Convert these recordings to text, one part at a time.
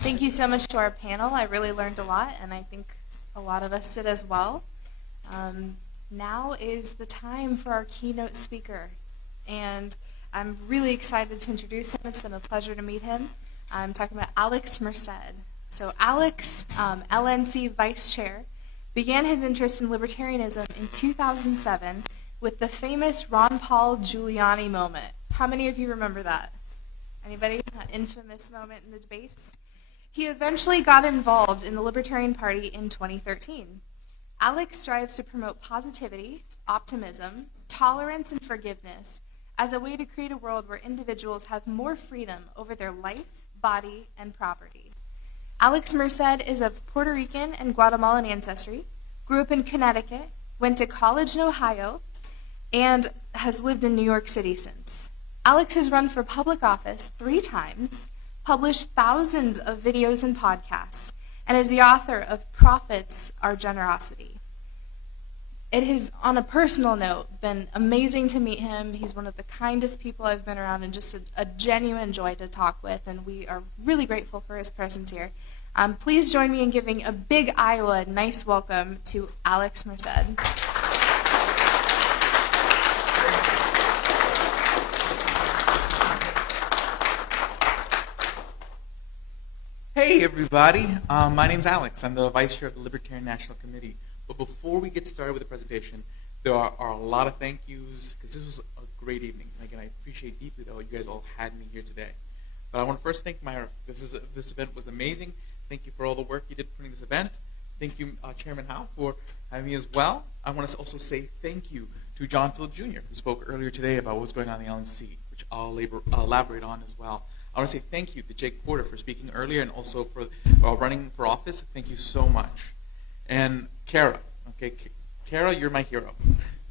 Thank you so much to our panel. I really learned a lot, and I think a lot of us did as well. Now is the time for our keynote speaker, and I'm really excited to introduce him. It's been a pleasure to meet him. I'm talking about Alex Merced. So Alex, LNC Vice Chair, began his interest in libertarianism in 2007 with the famous Ron Paul Giuliani moment. How many of you remember that? Anybody? That infamous moment in the debates? He eventually got involved in the Libertarian Party in 2013. Alex strives to promote positivity, optimism, tolerance, and forgiveness as a way to create a world where individuals have more freedom over their life, body, and property. Alex Merced is of Puerto Rican and Guatemalan ancestry, grew up in Connecticut, went to college in Ohio, and has lived in New York City since. Alex has run for public office 3 times, published thousands of videos and podcasts, and is the author of Profits Are Generosity. It has, on a personal note, been amazing to meet him. He's one of the kindest people I've been around and just a genuine joy to talk with, and we are really grateful for his presence here. Please join me in giving a big Iowa nice welcome to Alex Merced. Hey everybody, my name's Alex. I'm the Vice Chair of the Libertarian National Committee. But before we get started with the presentation, there are a lot of thank yous, because this was a great evening. And again, I appreciate deeply that you guys all had me here today. But I want to first thank Myra. This event was amazing. Thank you for all the work you did putting this event. Thank you, Chairman Howe, for having me as well. I want to also say thank you to John Phillips Jr., who spoke earlier today about what was going on in the LNC, which I'll elaborate on as well. I want to say thank you to Jake Porter for speaking earlier and also for running for office. Thank you so much. And Kara, okay, Kara, you're my hero,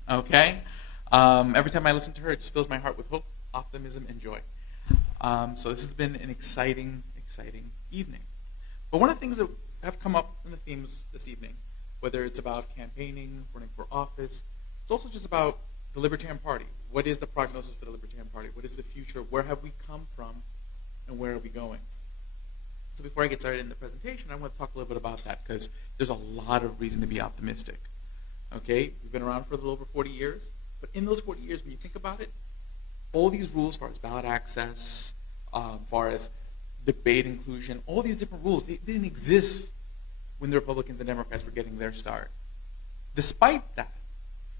okay? Every time I listen to her, it just fills my heart with hope, optimism, and joy. So this has been an exciting, exciting evening. But one of the things that have come up in the themes this evening, whether it's about campaigning, running for office, it's also just about the Libertarian Party. What is the prognosis for the Libertarian Party? What is the future? Where have we come from? And where are we going? So before I get started in the presentation, I want to talk a little bit about that because there's a lot of reason to be optimistic. Okay, we've been around for a little over 40 years, but in those 40 years, when you think about it, all these rules, as far as ballot access, as far as debate inclusion, all these different rules, they didn't exist when the Republicans and Democrats were getting their start. Despite that,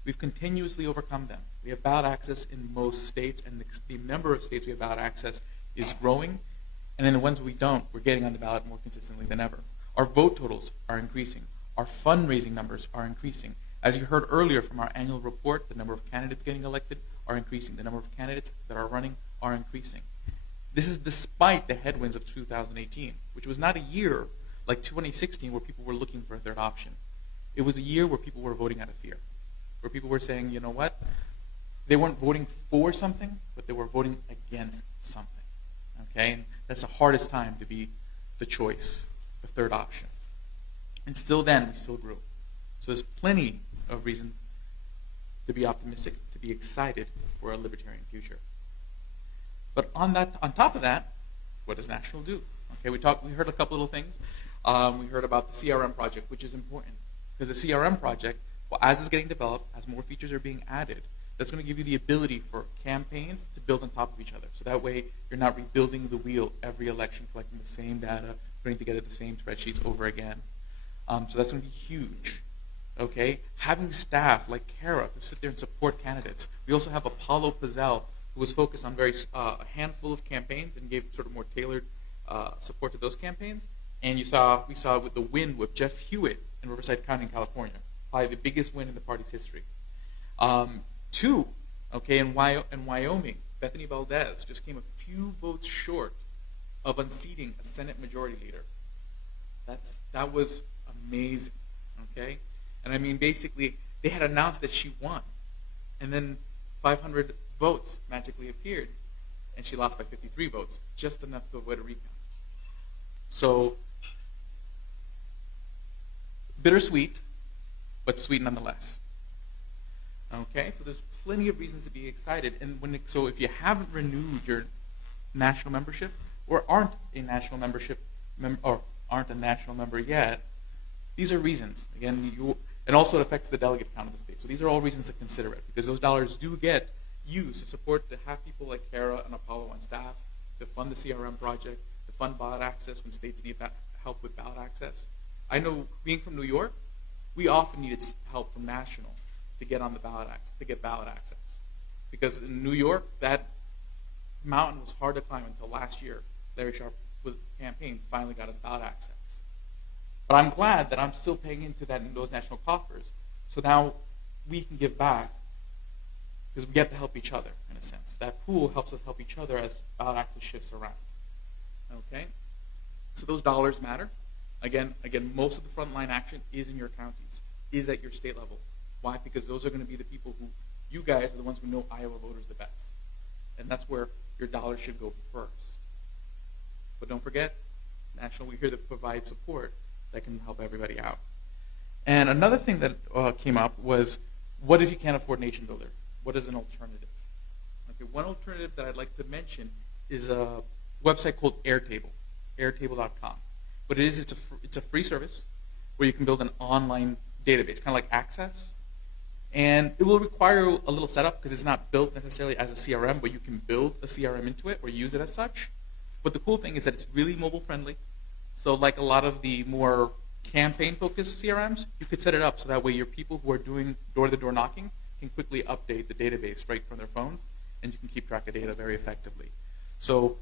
we've continuously overcome them. We have ballot access in most states, and the number of states we have ballot access is growing, and in the ones we don't, we're getting on the ballot more consistently than ever. Our vote totals are increasing. Our fundraising numbers are increasing. As you heard earlier from our annual report, the number of candidates getting elected are increasing. The number of candidates that are running are increasing. This is despite the headwinds of 2018, which was not a year like 2016 where people were looking for a third option. It was a year where people were voting out of fear, where people were saying, you know what? They weren't voting for something, but they were voting against something. Okay, and that's the hardest time to be the choice, the third option. And still then, we still grew. So there's plenty of reason to be optimistic, to be excited for a libertarian future. But on top of that, what does National do? Okay, we heard a couple little things. We heard about the CRM project, which is important because the CRM project, well, as it's getting developed, as more features are being added, that's going to give you the ability for campaigns to build on top of each other. So that way, you're not rebuilding the wheel every election, collecting the same data, putting together the same spreadsheets over again. So that's going to be huge. Okay, having staff like Kara to sit there and support candidates. We also have Apollo Pizzell, who was focused on a handful of campaigns and gave sort of more tailored support to those campaigns. And we saw with the win with Jeff Hewitt in Riverside County in California, probably the biggest win in the party's history. Two, okay, in Wyoming, Bethany Valdez just came a few votes short of unseating a Senate Majority Leader. That was amazing, okay? And I mean, basically, they had announced that she won, and then 500 votes magically appeared, and she lost by 53 votes, just enough to avoid a recount. So, bittersweet, but sweet nonetheless. Okay, so there's plenty of reasons to be excited. And so if you haven't renewed your national membership or aren't a national membership, or aren't a national member yet, these are reasons. Again, and also it affects the delegate count of the state. So these are all reasons to consider it, because those dollars do get used to support, to have people like Kara and Apollo on staff, to fund the CRM project, to fund ballot access when states need help with ballot access. I know, being from New York, we often needed help from national to get on the ballot access, to get ballot access, because in New York that mountain was hard to climb until last year. Larry Sharp was campaign finally got us ballot access. But I'm glad that I'm still paying into that in those national coffers. So now we can give back, because we get to help each other in a sense. That pool helps us help each other as ballot access shifts around. Okay? So those dollars matter. Again, most of the frontline action is in your counties, is at your state level. Why? Because those are going to be the people who, you guys are the ones who know Iowa voters the best. And that's where your dollars should go first. But don't forget, national, we're here to provide support that can help everybody out. And another thing that came up was, what if you can't afford Nation Builder? What is an alternative? Okay, one alternative that I'd like to mention is a website called Airtable, airtable.com. What it is, it's a free service where you can build an online database, kind of like Access. And it will require a little setup because it's not built necessarily as a CRM, but you can build a CRM into it or use it as such. But the cool thing is that it's really mobile friendly. So like a lot of the more campaign-focused CRMs, you could set it up so that way your people who are doing door-to-door knocking can quickly update the database right from their phones, and you can keep track of data very effectively. So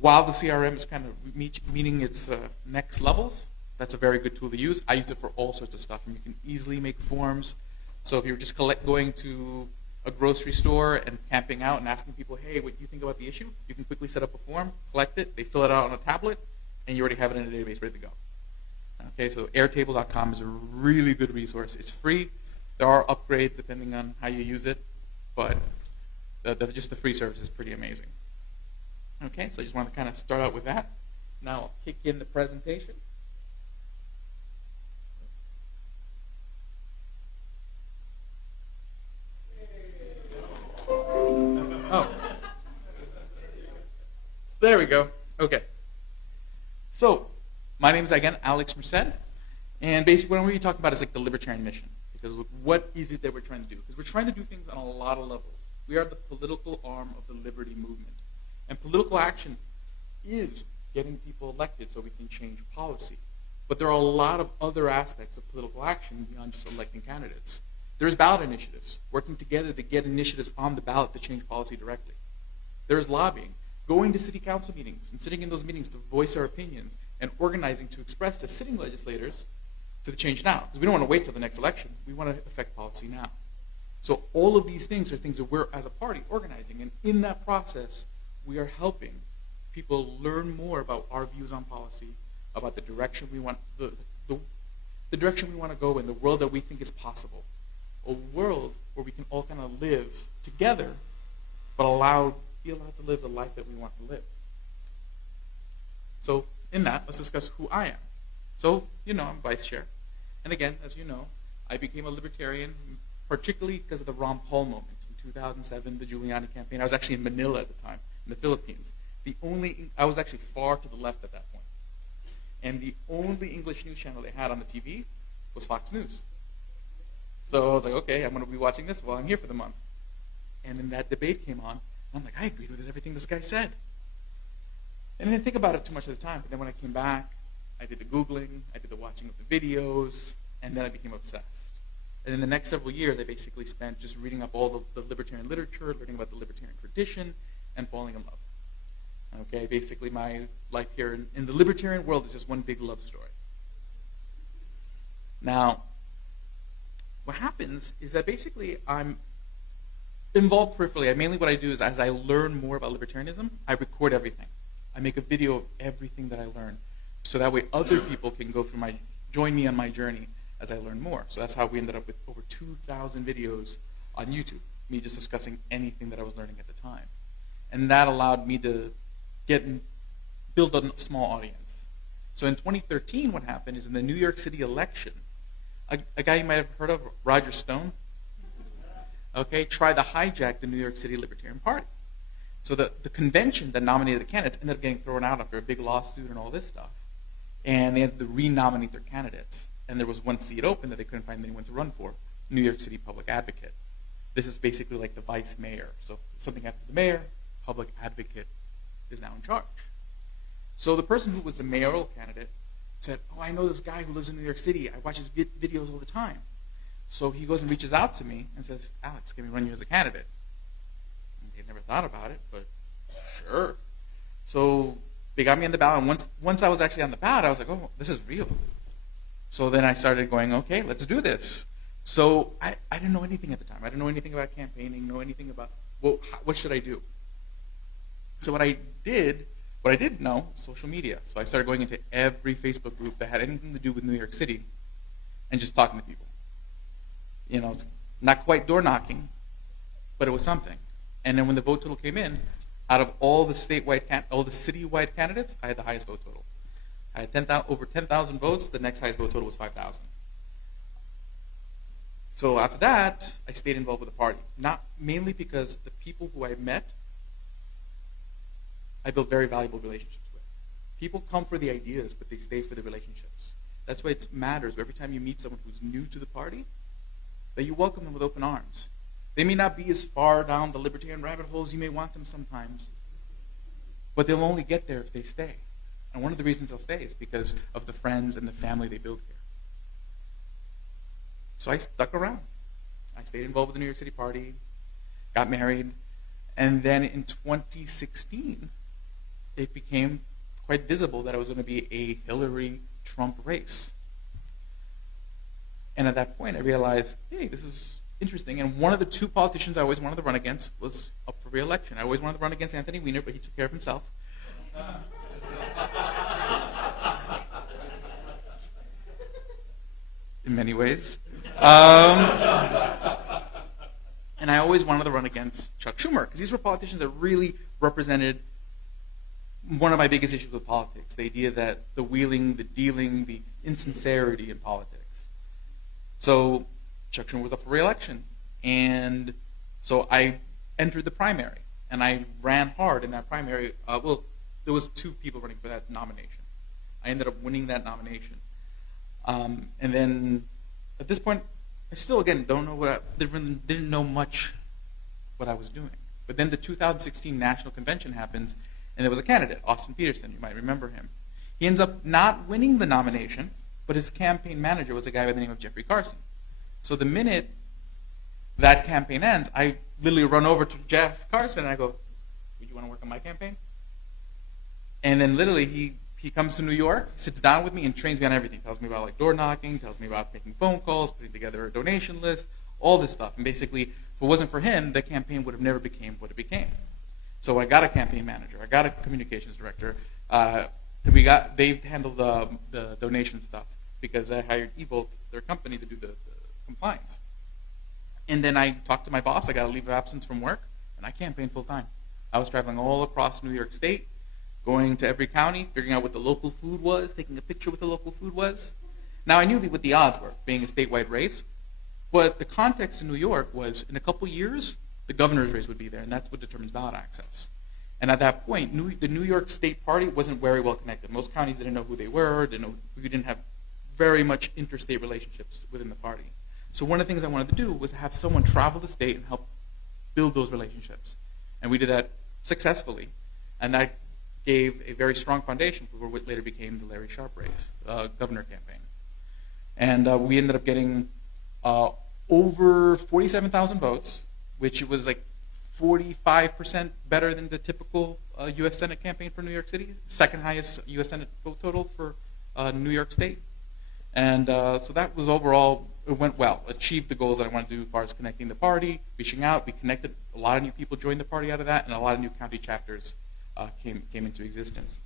while the CRM is kind of meeting its next levels, that's a very good tool to use. I use it for all sorts of stuff, and you can easily make forms. So if you're just going to a grocery store and camping out and asking people, hey, what do you think about the issue? You can quickly set up a form, collect it, they fill it out on a tablet, and you already have it in a database ready to go. Okay, so airtable.com is a really good resource. It's free. There are upgrades depending on how you use it, but just the free service is pretty amazing. Okay, so I just want to kind of start out with that. Now I'll kick in the presentation. Oh. There we go. Okay. So, my name is, again, Alex Merced, and basically what I'm going to be talking about is like the Libertarian mission, because what is it that we're trying to do? Because we're trying to do things on a lot of levels. We are the political arm of the liberty movement, and political action is getting people elected so we can change policy. But there are a lot of other aspects of political action beyond just electing candidates. There's ballot initiatives, working together to get initiatives on the ballot to change policy directly. There's lobbying, going to city council meetings and sitting in those meetings to voice our opinions and organizing to express to sitting legislators to the change now. Because we don't want to wait till the next election. We want to affect policy now. So all of these things are things that we're, as a party, organizing. And in that process, we are helping people learn more about our views on policy, about the direction we want, the direction we want to go in, the world that we think is possible. A world where we can all kind of live together, but be allowed to live the life that we want to live. So in that, let's discuss who I am. So, you know, I'm vice chair. And again, as you know, I became a libertarian particularly because of the Ron Paul moment in 2007, the Giuliani campaign. I was actually in Manila at the time, in the Philippines. I was actually far to the left at that point. And the only English news channel they had on the TV was Fox News. So I was like, okay, I'm going to be watching this while I'm here for the month. And then that debate came on, and I'm like, I agreed with everything this guy said. And I didn't think about it too much at the time, but then when I came back, I did the Googling, I did the watching of the videos, and then I became obsessed. And in the next several years, I basically spent just reading up all the libertarian literature, learning about the libertarian tradition, and falling in love. Okay, basically my life here in the libertarian world is just one big love story. Now, what happens is that basically I'm involved peripherally. Mainly what I do is as I learn more about libertarianism, I record everything. I make a video of everything that I learn. So that way other people can join me on my journey as I learn more. So that's how we ended up with over 2,000 videos on YouTube, me just discussing anything that I was learning at the time. And that allowed me to build a small audience. So in 2013, what happened is in the New York City election, a guy you might have heard of, Roger Stone, okay, tried to hijack the New York City Libertarian Party. So the convention that nominated the candidates ended up getting thrown out after a big lawsuit and all this stuff. and they had to re-nominate their candidates. And there was one seat open that they couldn't find anyone to run for, New York City Public Advocate. This is basically like the vice mayor. So if something happened to the mayor, public advocate is now in charge. So the person who was the mayoral candidate said, oh, I know this guy who lives in New York City. I watch his videos all the time. So he goes and reaches out to me and says, Alex, can we run you as a candidate? And they never thought about it, but sure. So they got me on the ballot, and once I was actually on the ballot, I was like, oh, this is real. So then I started going, okay, let's do this. So I didn't know anything at the time. I didn't know anything about campaigning, know anything about, well, what should I do? So what I did know, social media. So I started going into every Facebook group that had anything to do with New York City and just talking to people. You know, not quite door knocking, but it was something. And then when the vote total came in, out of all the citywide candidates, I had the highest vote total. I had over 10,000 votes. The next highest vote total was 5,000. So after that, I stayed involved with the party. Not mainly because the people who I met, I built very valuable relationships with. People come for the ideas, but they stay for the relationships. That's why it matters. Every time you meet someone who's new to the party, that you welcome them with open arms. They may not be as far down the libertarian rabbit hole as you may want them sometimes, but they'll only get there if they stay. And one of the reasons they'll stay is because of the friends and the family they build here. So I stuck around. I stayed involved with the New York City Party, got married, and then in 2016, it became quite visible that it was going to be a Hillary-Trump race. And at that point, I realized, hey, this is interesting. And one of the two politicians I always wanted to run against was up for re-election. I always wanted to run against Anthony Weiner, but he took care of himself. In many ways. And I always wanted to run against Chuck Schumer, because these were politicians that really represented one of my biggest issues with politics, the idea that the wheeling, the dealing, the insincerity in politics. So Chuck Schumer was up for re-election. And so I entered the primary, and I ran hard in that primary. Well, there was two people running for that nomination. I ended up winning that nomination. And then at this point, I still, again, don't know didn't know much what I was doing. But then the 2016 National Convention happens, and there was a candidate, Austin Peterson. You might remember him. He ends up not winning the nomination, but his campaign manager was a guy by the name of Jeffrey Carson. So the minute that campaign ends, I literally run over to Jeff Carson, and I go, would you want to work on my campaign? And then literally he comes to New York, sits down with me, and trains me on everything. Tells me about like door knocking, tells me about making phone calls, putting together a donation list, all this stuff. And basically, if it wasn't for him, the campaign would have never became what it became. So I got a campaign manager, I got a communications director. They handled the donation stuff because I hired Evolt, their company, to do the compliance. And then I talked to my boss. I got a leave of absence from work, and I campaigned full time. I was traveling all across New York State, going to every county, figuring out what the local food was, taking a picture of what the local food was. Now, I knew what the odds were, being a statewide race, but the context in New York was, in a couple years, the governor's race would be there, and that's what determines ballot access. And at that point, the New York State Party wasn't very well connected. Most counties didn't know who they were, we didn't have very much interstate relationships within the party. So one of the things I wanted to do was to have someone travel the state and help build those relationships. And we did that successfully, and that gave a very strong foundation for what later became the Larry Sharpe race, governor campaign. And we ended up getting over 47,000 votes, which was like 45% better than the typical U.S. Senate campaign for New York City, second highest U.S. Senate vote total for New York State. And so that was overall, it went well, achieved the goals that I wanted to do as far as connecting the party, reaching out. We connected, a lot of new people joined the party out of that, and a lot of new county chapters came into existence.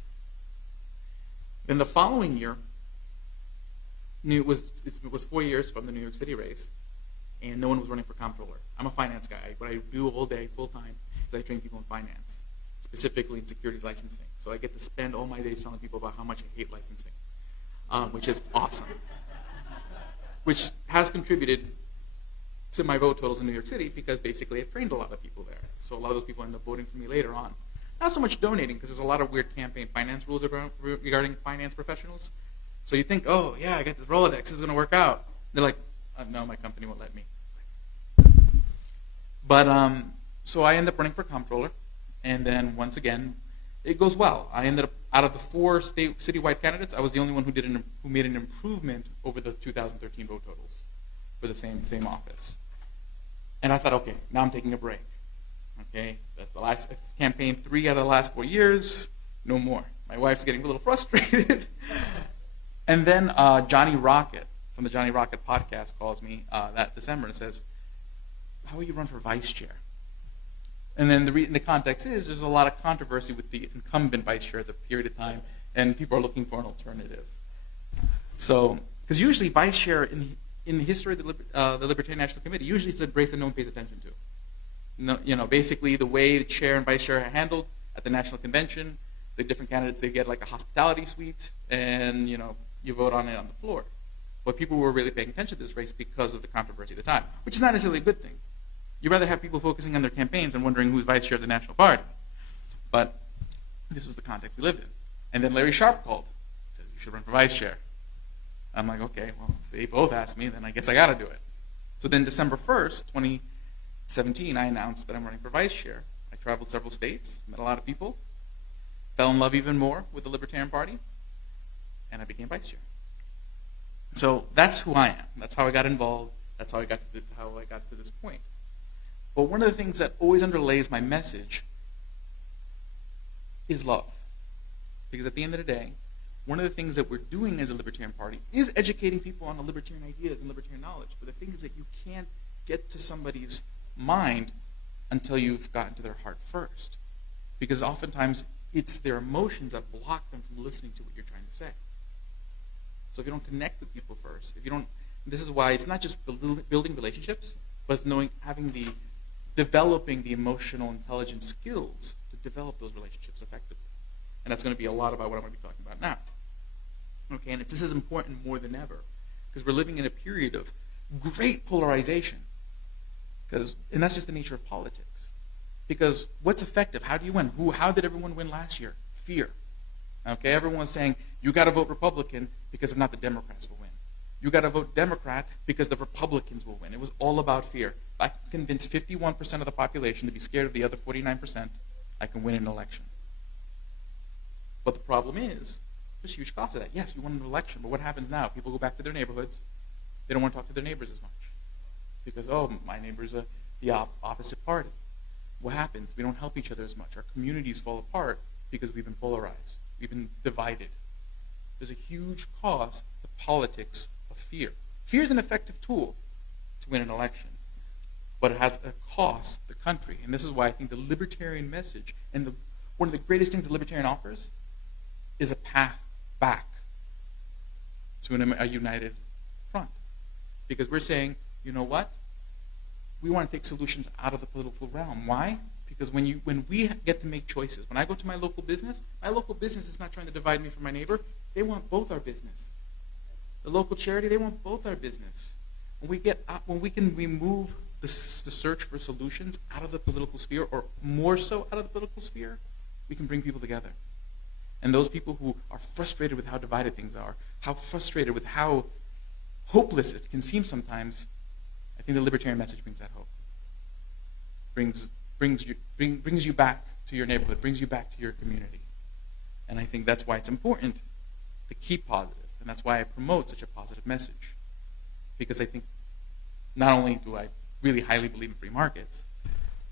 Then the following year, it was 4 years from the New York City race, and no one was running for comptroller. I'm a finance guy. What I do all day, full time, is I train people in finance, specifically in securities licensing. So I get to spend all my days telling people about how much I hate licensing, which is awesome, which has contributed to my vote totals in New York City because basically I've trained a lot of people there. So a lot of those people end up voting for me later on. Not so much donating, because there's a lot of weird campaign finance rules regarding finance professionals. So you think, oh, yeah, I got this Rolodex, this is going to work out. They're like, no, my company won't let me. But, so I ended up running for comptroller, and then once again, it goes well. I ended up, out of the 4 citywide candidates, I was the only one who made an improvement over the 2013 vote totals for the same office. And I thought, okay, now I'm taking a break. Okay, that's the last campaign 3 out of the last 4 years, no more. My wife's getting a little frustrated. And then Johnny Rocket from the Johnny Rocket podcast calls me that December and says, how will you run for vice chair? And then the context is there's a lot of controversy with the incumbent vice chair at the period of time, and people are looking for an alternative. So, because usually vice chair in the history of the Libertarian National Committee, usually it's a race that no one pays attention to. No, basically the way the chair and vice chair are handled at the national convention, the different candidates, they get like a hospitality suite, and you vote on it on the floor. But people were really paying attention to this race because of the controversy at the time, which is not necessarily a good thing. You'd rather have people focusing on their campaigns and wondering who's vice chair of the National Party. But this was the context we lived in. And then Larry Sharp called. He said, you should run for vice chair. I'm like, okay, well, if they both asked me, then I guess I got to do it. So then December 1st, 2017, I announced that I'm running for vice chair. I traveled several states, met a lot of people, fell in love even more with the Libertarian Party, and I became vice chair. So that's who I am. That's how I got involved. That's how I got to this point. But one of the things that always underlays my message is love. Because at the end of the day, one of the things that we're doing as a Libertarian Party is educating people on the Libertarian ideas and Libertarian knowledge. But the thing is that you can't get to somebody's mind until you've gotten to their heart first. Because oftentimes it's their emotions that block them from listening to what you're trying to say. So if you don't connect with people first, this is why it's not just building relationships, but it's developing the emotional intelligence skills to develop those relationships effectively. And that's going to be a lot about what I'm going to be talking about now. Okay, and this is important more than ever because we're living in a period of great polarization. And that's just the nature of politics. Because what's effective? How do you win? How did everyone win last year? Fear. Okay, everyone's saying, you got to vote Republican because if not, the Democrats will win. You got to vote Democrat because the Republicans will win. It was all about fear. If I can convince 51% of the population to be scared of the other 49%, I can win an election. But the problem is, there's huge cost of that. Yes, you won an election, but what happens now? People go back to their neighborhoods. They don't want to talk to their neighbors as much. Because, my neighbor's the opposite party. What happens? We don't help each other as much. Our communities fall apart because we've been polarized. We've been divided. There's a huge cost to politics of fear. Fear is an effective tool to win an election, but it has a cost to the country. And this is why I think the libertarian message, and one of the greatest things the libertarian offers, is a path back to a united front. Because we're saying, you know what? We want to take solutions out of the political realm. Why? Because when we get to make choices, when I go to my local business is not trying to divide me from my neighbor. They want both our business. The local charity, they want both our business. When we can remove the search for solutions out of the political sphere, or more so out of the political sphere, we can bring people together. And those people who are frustrated with how divided things are, how frustrated with how hopeless it can seem sometimes, I think the libertarian message brings that hope. Brings you back to your neighborhood, brings you back to your community. And I think that's why it's important to keep positive. And that's why I promote such a positive message. Because I think not only do I really highly believe in free markets,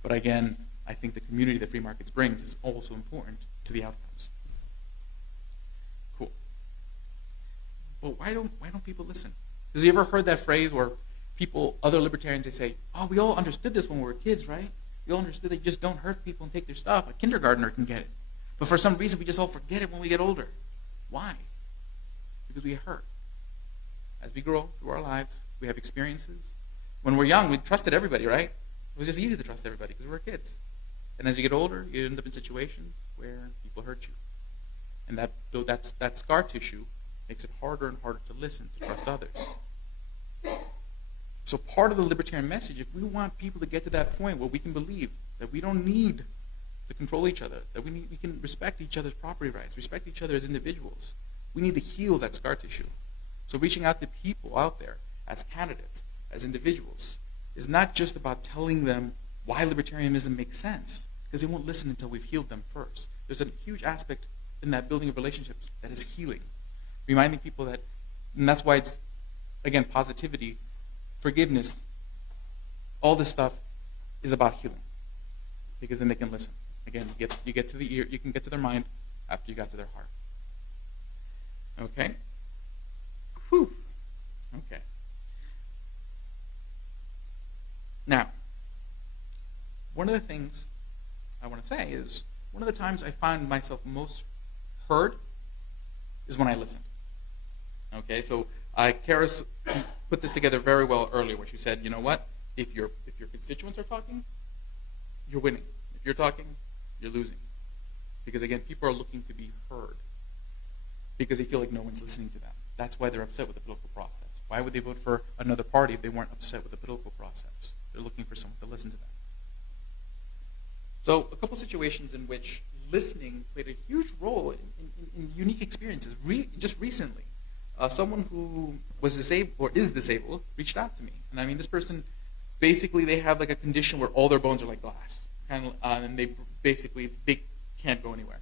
but again, I think the community that free markets brings is also important to the outcomes. Cool. But why don't people listen? Have you ever heard that phrase where other libertarians, they say, oh, we all understood this when we were kids, right? We all understood that you just don't hurt people and take their stuff. A kindergartner can get it. But for some reason, we just all forget it when we get older. Why? Because we hurt. As we grow through our lives, we have experiences. When we're young, we trusted everybody, right? It was just easy to trust everybody because we were kids. And as you get older, you end up in situations where people hurt you. And that scar tissue makes it harder and harder to listen, to trust others. So part of the libertarian message, if we want people to get to that point where we can believe that we don't need to control each other, that we can respect each other's property rights, respect each other as individuals. We need to heal that scar tissue. So reaching out to people out there as candidates, as individuals, is not just about telling them why libertarianism makes sense, because they won't listen until we've healed them first. There's a huge aspect in that building of relationships that is healing. Reminding people that, and that's why it's, again, positivity, forgiveness, all this stuff is about healing. Because then they can listen. Again, you get to the ear, you can get to their mind after you got to their heart. Okay? Whew. Okay. Now, one of the things I want to say is, one of the times I find myself most heard is when I listened. Okay, so Karis put this together very well earlier, where she said, you know what? If your constituents are talking, you're winning. If you're talking, you're losing. Because again, people are looking to be heard. Because they feel like no one's listening to them. That's why they're upset with the political process. Why would they vote for another party if they weren't upset with the political process? They're looking for someone to listen to them. So a couple situations in which listening played a huge role in unique experiences. Just recently, someone who was disabled or is disabled reached out to me. And I mean, this person, basically they have like a condition where all their bones are like glass. And they can't go anywhere.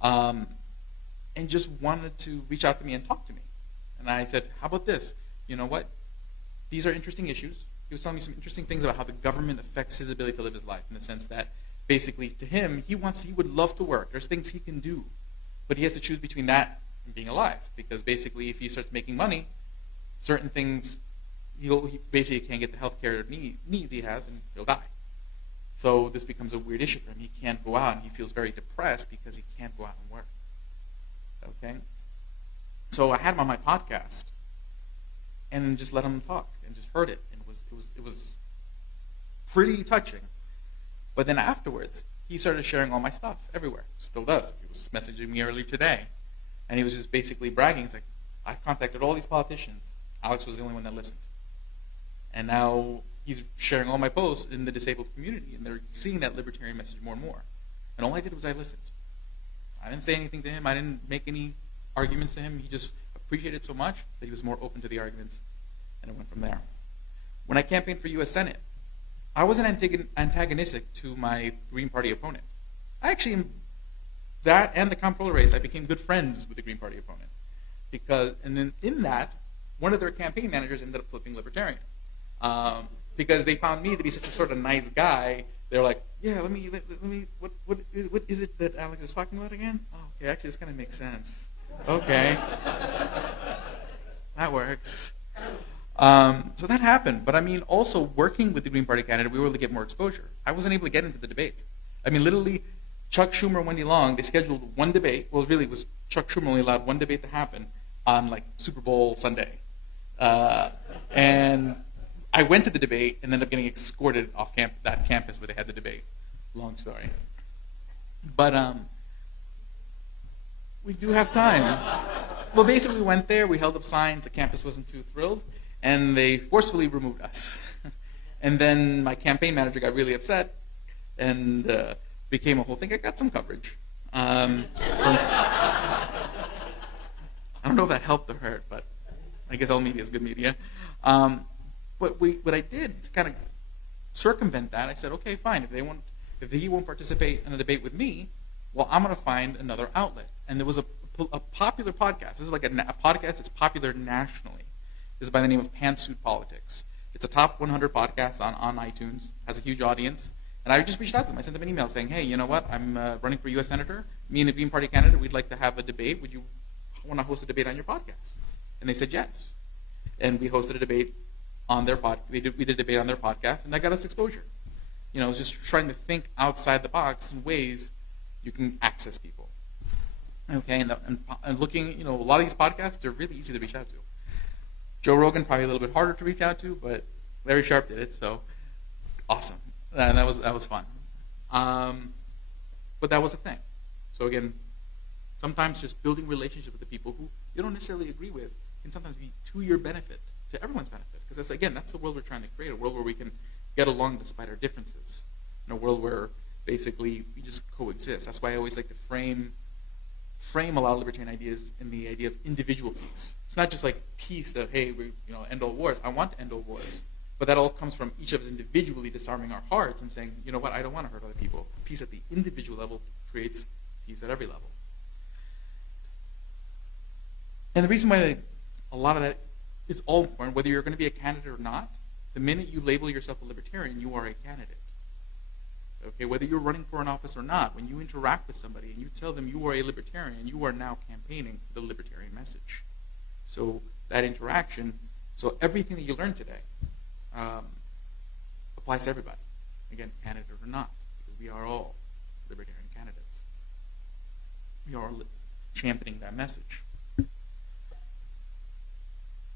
And just wanted to reach out to me and talk to me. And I said, how about this? You know what? These are interesting issues. He was telling me some interesting things about how the government affects his ability to live his life, in the sense that basically to him, he would love to work. There's things he can do. But he has to choose between that and being alive. Because basically if he starts making money, certain things, he basically can't get the health care needs he has, and he'll die. So this becomes a weird issue for him. He can't go out, and he feels very depressed because he can't go out and work. Okay? So I had him on my podcast, and just let him talk, and just heard it. And it was pretty touching. But then afterwards, he started sharing all my stuff everywhere. Still does. He was messaging me earlier today, and he was just basically bragging. He's like, I've contacted all these politicians. Alex was the only one that listened. And now he's sharing all my posts in the disabled community, and they're seeing that libertarian message more and more. And all I did was I listened. I didn't say anything to him. I didn't make any arguments to him. He just appreciated it so much that he was more open to the arguments, and it went from there. When I campaigned for U.S. Senate, I wasn't antagonistic to my Green Party opponent. I actually, that and the comptroller race, I became good friends with the Green Party opponent. And then in that, one of their campaign managers ended up flipping Libertarian. Because they found me to be such a sort of nice guy. They're like, yeah, let me, what is it that Alex is talking about again? Oh, okay, actually this kind of makes sense. Okay. That works. So that happened. But I mean, also working with the Green Party candidate, we were able to get more exposure. I wasn't able to get into the debate. I mean, literally, Chuck Schumer and Wendy Long, they scheduled one debate. Well, really, it was Chuck Schumer only allowed one debate to happen on, like, Super Bowl Sunday. And I went to the debate and ended up getting escorted off that campus where they had the debate. Long story. But we do have time. Well, basically, we went there. We held up signs. The campus wasn't too thrilled. And they forcefully removed us. And then my campaign manager got really upset and became a whole thing. I got some coverage. I don't know if that helped or hurt, but I guess all media is good media. But what I did to kind of circumvent that, I said, okay, fine. If he won't participate in a debate with me, well, I'm going to find another outlet. And there was a popular podcast. This is like a podcast that's popular nationally. This is by the name of Pantsuit Politics. It's a top 100 podcast on iTunes. Has a huge audience. And I just reached out to them. I sent them an email saying, hey, you know what? I'm running for U.S. Senator. Me and the Green Party candidate, we'd like to have a debate. Would you want to host a debate on your podcast? And they said yes. And we hosted a debate on their podcast. We did a debate on their podcast, and that got us exposure. You know, just trying to think outside the box in ways you can access people. Okay, and looking, you know, a lot of these podcasts, they're really easy to reach out to. Joe Rogan, probably a little bit harder to reach out to, but Larry Sharp did it, so awesome. And that was fun. But that was the thing. So again, sometimes just building relationships with the people who you don't necessarily agree with can sometimes be to your benefit, to everyone's benefit. Because that's the world we're trying to create, a world where we can get along despite our differences. In a world where basically we just coexist. That's why I always like to frame a lot of libertarian ideas in the idea of individual peace. It's not just like peace that, hey, we end all wars. I want to end all wars. But that all comes from each of us individually disarming our hearts and saying, you know what, I don't want to hurt other people. Peace at the individual level creates peace at every level. And the reason why a lot of that is all important, whether you're going to be a candidate or not, the minute you label yourself a libertarian, you are a candidate. Okay, whether you're running for an office or not, when you interact with somebody and you tell them you are a libertarian, you are now campaigning for the libertarian message. So that interaction, so everything that you learned today applies to everybody. Again, candidate or not, because we are all libertarian candidates. We are championing that message.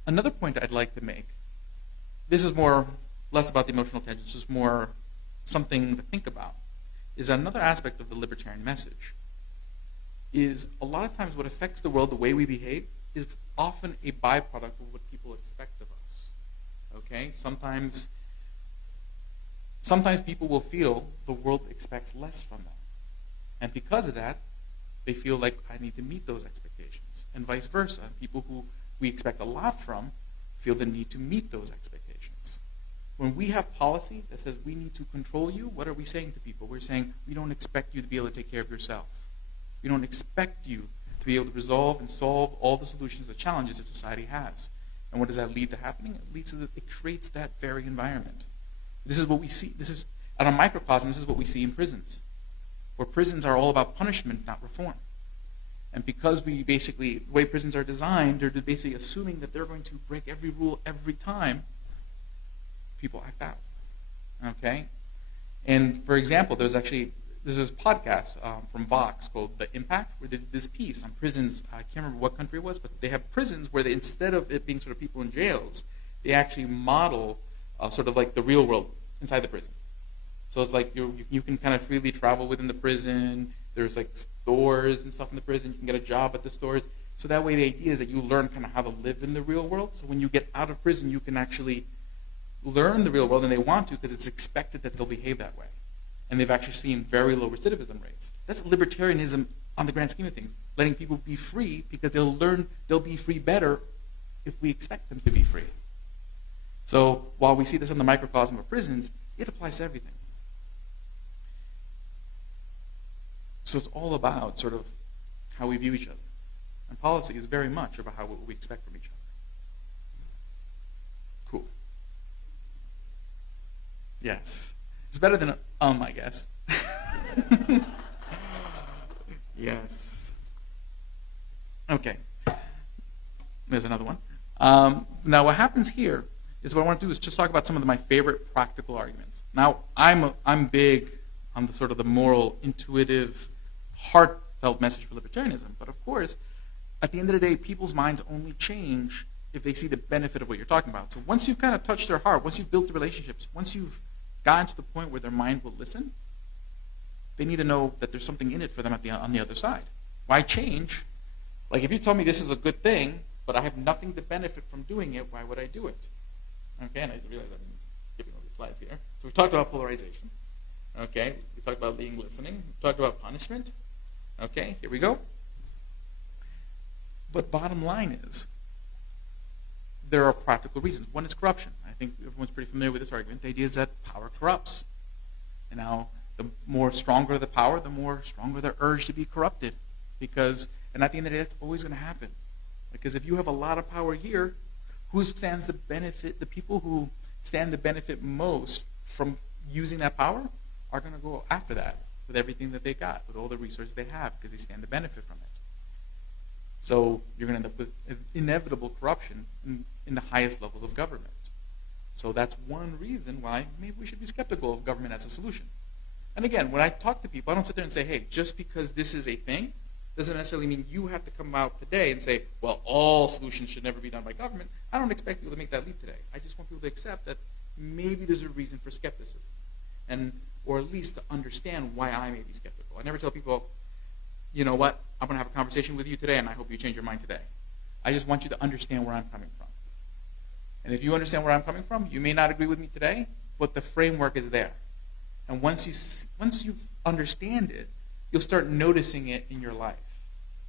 Another point I'd like to make, this is less about the emotional tension, it's just more something to think about, is another aspect of the libertarian message is a lot of times what affects the world, the way we behave, is often a byproduct of what people expect of us. Okay? Sometimes people will feel the world expects less from them. And because of that, they feel like I need to meet those expectations. And vice versa. People who we expect a lot from feel the need to meet those expectations. When we have policy that says we need to control you, what are we saying to people? We're saying we don't expect you to be able to take care of yourself. We don't expect you to be able to resolve and solve all the solutions, the challenges that society has. And what does that lead to happening? It creates that very environment. This is what we see. This is, at a microcosm, this is what we see in prisons, where prisons are all about punishment, not reform. And because the way prisons are designed, they're basically assuming that they're going to break every rule every time, people act out. Okay? And for example, there's this podcast from Vox called The Impact, where they did this piece on prisons. I can't remember what country it was, but they have prisons where instead of it being sort of people in jails, they actually model sort of like the real world inside the prison. So it's like you can kind of freely travel within the prison. There's like stores and stuff in the prison. You can get a job at the stores. So that way the idea is that you learn kind of how to live in the real world. So when you get out of prison, you can actually learn the real world, and they want to because it's expected that they'll behave that way. And they've actually seen very low recidivism rates. That's libertarianism on the grand scheme of things, letting people be free because they'll be free better if we expect them to be free. So while we see this in the microcosm of prisons, it applies to everything. So it's all about sort of how we view each other. And policy is very much about what we expect from each other. Cool. Yes. It's better than I guess. Yes. Okay. There's another one. Now what happens here is what I want to do is just talk about some of my favorite practical arguments. Now I'm big on the sort of the moral, intuitive, heartfelt message for libertarianism. But of course, at the end of the day, people's minds only change if they see the benefit of what you're talking about. So once you've kind of touched their heart, once you've built the relationships, once you've gotten to the point where their mind will listen, they need to know that there's something in it for them on the other side. Why change? Like if you tell me this is a good thing, but I have nothing to benefit from doing it, why would I do it? Okay, and I realize I'm skipping over the slides here. So we talked about polarization. Okay, we talked about leading listening. We talked about punishment. Okay, here we go. But bottom line is, there are practical reasons. One is corruption. I think everyone's pretty familiar with this argument. The idea is that power corrupts. And now, the more stronger the power, the more stronger the urge to be corrupted. And at the end of the day, that's always going to happen. Because if you have a lot of power here, who stands the benefit? The people who stand the benefit most from using that power are going to go after that with everything that they got, with all the resources they have, because they stand to benefit from it. So you're going to end up with inevitable corruption in the highest levels of government. So that's one reason why maybe we should be skeptical of government as a solution. And again, when I talk to people, I don't sit there and say, hey, just because this is a thing, doesn't necessarily mean you have to come out today and say, well, all solutions should never be done by government. I don't expect people to make that leap today. I just want people to accept that maybe there's a reason for skepticism, or at least to understand why I may be skeptical. I never tell people, you know what, I'm going to have a conversation with you today, and I hope you change your mind today. I just want you to understand where I'm coming from. And if you understand where I'm coming from, you may not agree with me today, but the framework is there. And once you understand it, you'll start noticing it in your life.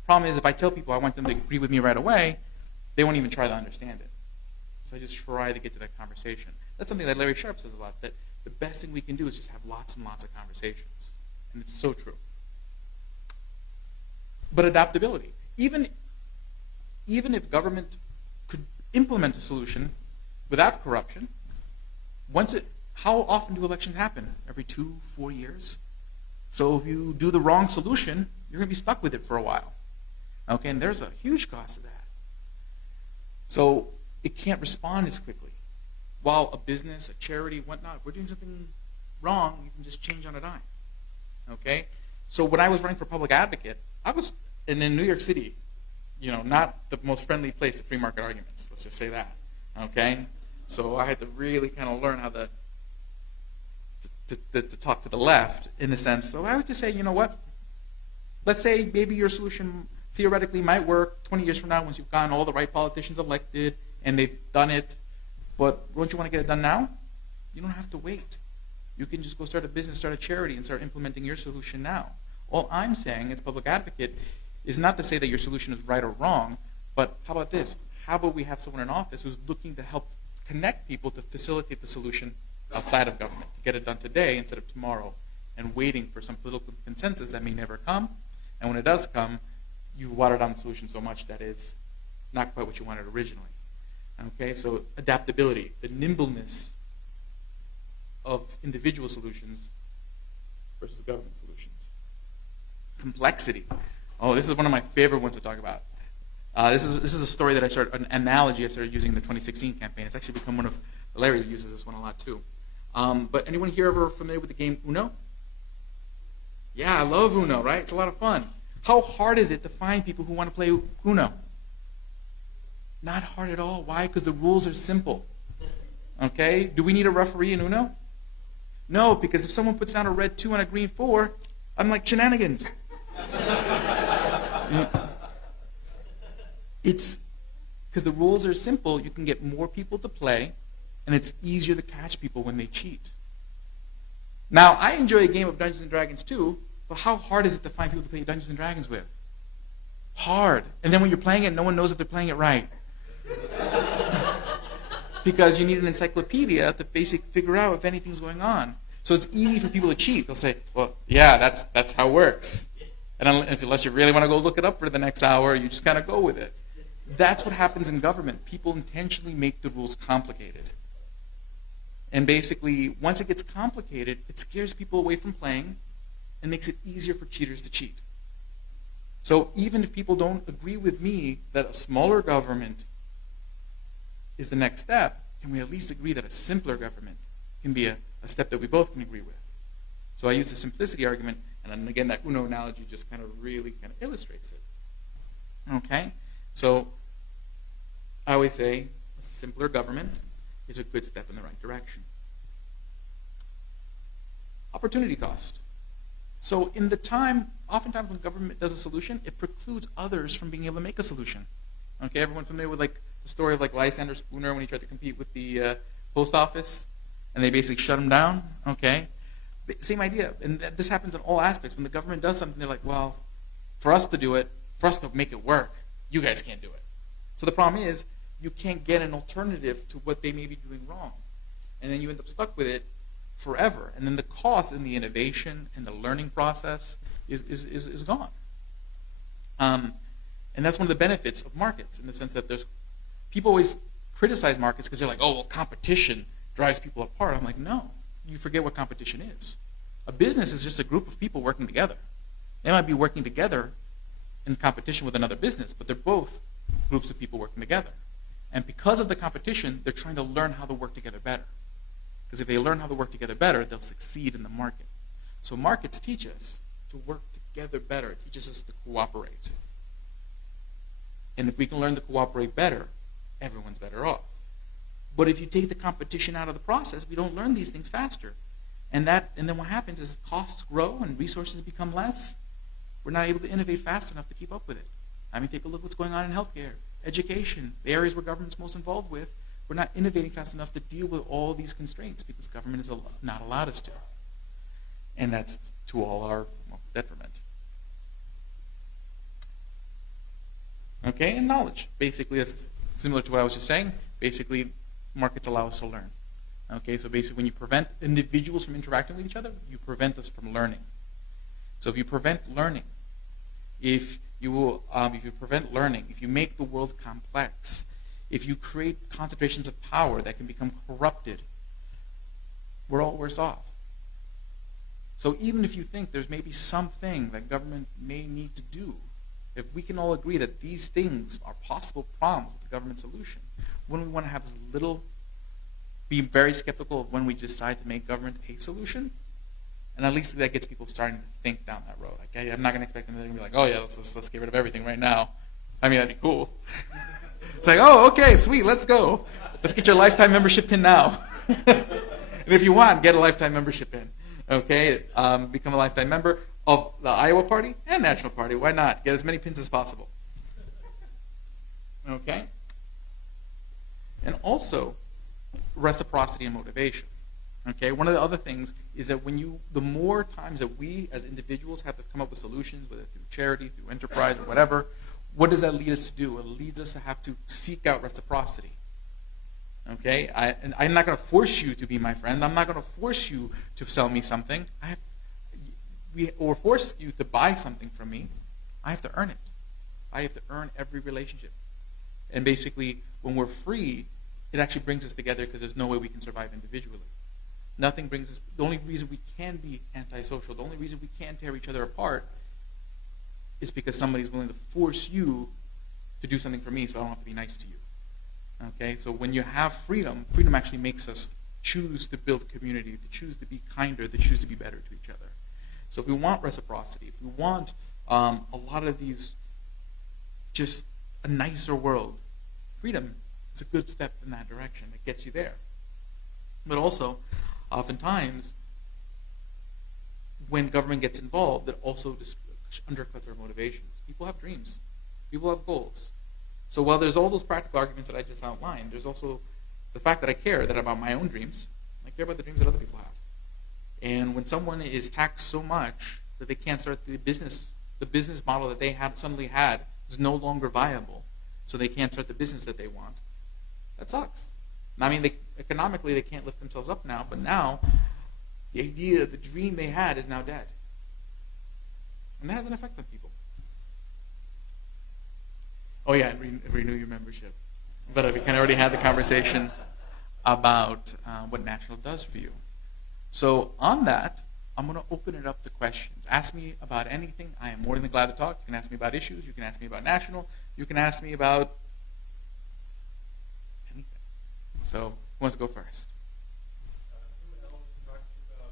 Problem is, if I tell people I want them to agree with me right away, they won't even try to understand it. So I just try to get to that conversation. That's something that Larry Sharp says a lot, that the best thing we can do is just have lots and lots of conversations. And it's so true. But adaptability. Even if government could implement a solution without corruption, how often do elections happen? Every 2-4 years? So if you do the wrong solution, you're going to be stuck with it for a while. Okay, and there's a huge cost to that. So it can't respond as quickly. While a business, a charity, whatnot, if we're doing something wrong, you can just change on a dime. Okay? So when I was running for public advocate, I was in New York City, not the most friendly place to free market arguments. Let's just say that. Okay? So I had to really kind of learn how to talk to the left in the sense. So I would just say, you know what? Let's say maybe your solution theoretically might work 20 years from now once you've gotten all the right politicians elected and they've done it. But don't you want to get it done now? You don't have to wait. You can just go start a business, start a charity, and start implementing your solution now. All I'm saying as public advocate is not to say that your solution is right or wrong, but how about this? How about we have someone in office who's looking to help connect people to facilitate the solution outside of government, to get it done today instead of tomorrow, and waiting for some political consensus that may never come. And when it does come, you water down the solution so much that it's not quite what you wanted originally. Okay, so adaptability, the nimbleness of individual solutions versus government solutions. Complexity. Oh, this is one of my favorite ones to talk about. This is a story that an analogy I started using in the 2016 campaign. It's actually become one of, Larry uses this one a lot too. But anyone here ever familiar with the game Uno? Yeah, I love Uno, right? It's a lot of fun. How hard is it to find people who want to play Uno? Not hard at all. Why? Because the rules are simple. Okay? Do we need a referee in Uno? No, because if someone puts down a red 2 and a green 4, I'm like, shenanigans. It's because the rules are simple, you can get more people to play, and it's easier to catch people when they cheat. Now, I enjoy a game of Dungeons & Dragons too, but how hard is it to find people to play Dungeons & Dragons with? Hard. And then when you're playing it, no one knows if they're playing it right. Because you need an encyclopedia to basically figure out if anything's going on. So it's easy for people to cheat. They'll say, well, yeah, that's how it works. And unless you really want to go look it up for the next hour, you just kind of go with it. That's what happens in government. People intentionally make the rules complicated. And basically, once it gets complicated, it scares people away from playing and makes it easier for cheaters to cheat. So even if people don't agree with me that a smaller government is the next step, can we at least agree that a simpler government can be a step that we both can agree with? So I use the simplicity argument, and then again, that Uno analogy just kind of really kind of illustrates it. Okay? So I always say a simpler government is a good step in the right direction. Opportunity cost. So in the time, oftentimes when government does a solution, it precludes others from being able to make a solution. Okay, everyone familiar with like the story of like Lysander Spooner when he tried to compete with the post office, and they basically shut him down? Okay, same idea. And this happens in all aspects. When the government does something, they're like, well, for us to do it, for us to make it work, you guys can't do it. So the problem is, you can't get an alternative to what they may be doing wrong. And then you end up stuck with it forever. And then the cost in the innovation and the learning process is gone. And that's one of the benefits of markets, in the sense that people always criticize markets because they're like, oh, well, competition drives people apart. I'm like, no, you forget what competition is. A business is just a group of people working together. They might be working together in competition with another business, but they're both groups of people working together. And because of the competition, they're trying to learn how to work together better. Because if they learn how to work together better, they'll succeed in the market. So markets teach us to work together better. It teaches us to cooperate. And if we can learn to cooperate better, everyone's better off. But if you take the competition out of the process, we don't learn these things faster. And then what happens is costs grow and resources become less. We're not able to innovate fast enough to keep up with it. I mean, take a look what's going on in healthcare, education, the areas where government's most involved with. We're not innovating fast enough to deal with all these constraints because government has not allowed us to. And that's to all our detriment. Okay, and knowledge. Basically, that's similar to what I was just saying. Basically, markets allow us to learn. Okay, so basically when you prevent individuals from interacting with each other, you prevent us from learning. So if you prevent learning, if you prevent learning, if you make the world complex, if you create concentrations of power that can become corrupted, we're all worse off. So even if you think there's maybe something that government may need to do, if we can all agree that these things are possible problems with the government solution, wouldn't we want to have as little, be very skeptical of when we decide to make government a solution? And at least that gets people starting to think down that road. Okay? I'm not going to expect them to be like, oh yeah, let's get rid of everything right now. I mean, that'd be cool. It's like, oh, okay, sweet, let's go. Let's get your lifetime membership pin now. And if you want, get a lifetime membership pin. Okay? Become a lifetime member of the Iowa Party and National Party. Why not? Get as many pins as possible. Okay? And also, reciprocity and motivation. Okay? One of the other things is that the more times that we as individuals have to come up with solutions, whether through charity, through enterprise, or whatever, what does that lead us to do? It leads us to have to seek out reciprocity. Okay? I'm not going to force you to be my friend. I'm not going to force you to sell me something. Or force you to buy something from me. I have to earn it. I have to earn every relationship. And basically, when we're free, it actually brings us together because there's no way we can survive individually. Nothing brings us, the only reason we can be antisocial, the only reason we can tear each other apart is because somebody's willing to force you to do something for me so I don't have to be nice to you. Okay? So when you have freedom, freedom actually makes us choose to build community, to choose to be kinder, to choose to be better to each other. So if we want reciprocity, if we want a lot of these, just a nicer world, freedom is a good step in that direction. It gets you there. But also, oftentimes, when government gets involved, it also just undercuts our motivations. People have dreams. People have goals. So while there's all those practical arguments that I just outlined, there's also the fact that I care about my own dreams. I care about the dreams that other people have. And when someone is taxed so much that they can't start the business model that they suddenly had is no longer viable, so they can't start the business that they want, that sucks. I mean, economically they can't lift themselves up now, but now the idea, the dream they had is now dead. And that has an effect on people. Oh yeah, and renew your membership. But we kind of already had the conversation about what National does for you. So on that, I'm going to open it up to questions. Ask me about anything. I am more than glad to talk. You can ask me about issues. You can ask me about National. You can ask me about anything. So who wants to go first? Who else talked about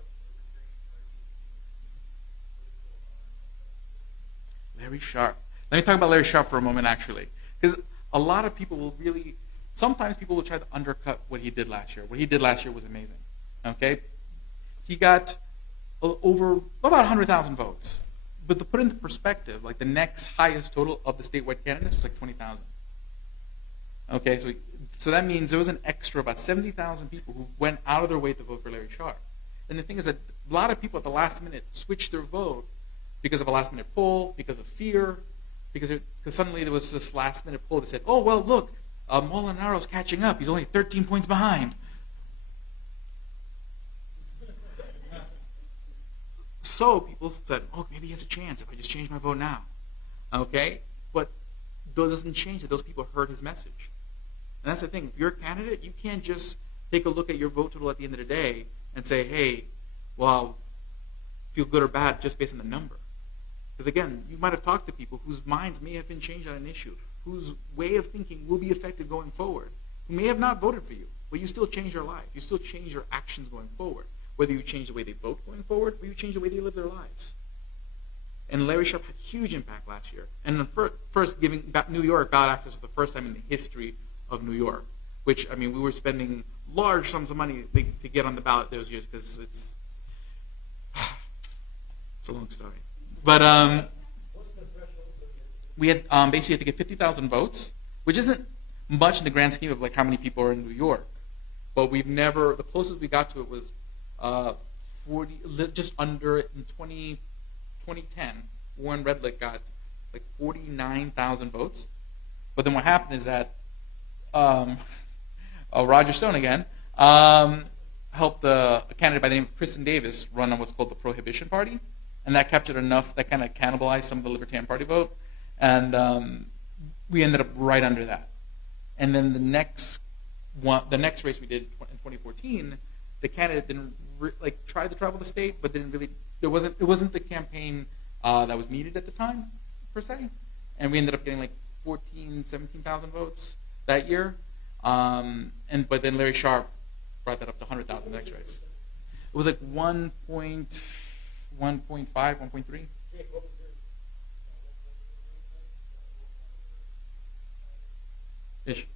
Larry Sharp. Let me talk about Larry Sharp for a moment, actually. Because a lot of people will really, sometimes people will try to undercut what he did last year. What he did last year was amazing. Okay? He got over about 100,000 votes. But to put into perspective, like the next highest total of the statewide candidates was like 20,000. Okay, so that means there was an extra about 70,000 people who went out of their way to vote for Larry Sharp. And the thing is that a lot of people at the last minute switched their vote because of a last minute poll, because of fear, because suddenly there was this last minute poll that said, oh, well, look, Molinaro's catching up. He's only 13 points behind. So people said, oh, maybe he has a chance if I just change my vote now. Okay? But that doesn't change that those people heard his message. And that's the thing. If you're a candidate, you can't just take a look at your vote total at the end of the day and say, hey, well, feel good or bad just based on the number. Because again, you might have talked to people whose minds may have been changed on an issue, whose way of thinking will be affected going forward, who may have not voted for you, but you still change your life. You still change your actions going forward. Whether you change the way they vote going forward, or you change the way they live their lives. And Larry Sharp had huge impact last year. And first giving New York ballot access for the first time in the history of New York. Which, I mean, we were spending large sums of money to get on the ballot those years because it's a long story. But we had basically had to get 50,000 votes, which isn't much in the grand scheme of like how many people are in New York. But the closest we got to it was just under in 2010, Warren Redlick got like 49,000 votes. But then what happened is that Roger Stone again helped a candidate by the name of Kristen Davis run on what's called the Prohibition Party, and that captured enough that kind of cannibalized some of the Libertarian Party vote, and we ended up right under that. And then the next race we did in 2014, the candidate didn't tried to travel the state, but didn't really. It wasn't the campaign that was needed at the time per se, and we ended up getting like 17,000 votes that year. But then Larry Sharp brought that up to 100,000 the next race. It was like 1.5, 1.3. Ish.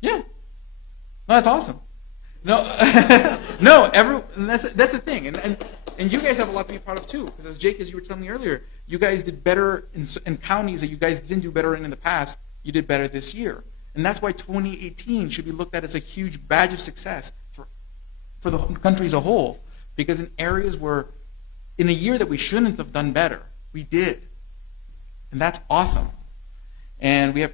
Yeah. No, that's awesome. No, no. That's the thing, and you guys have a lot to be proud of too. Because as you were telling me earlier, you guys did better in counties that you guys didn't do better in the past. You did better this year, and that's why 2018 should be looked at as a huge badge of success for the country as a whole. Because in areas where, in a year that we shouldn't have done better, we did, and that's awesome. And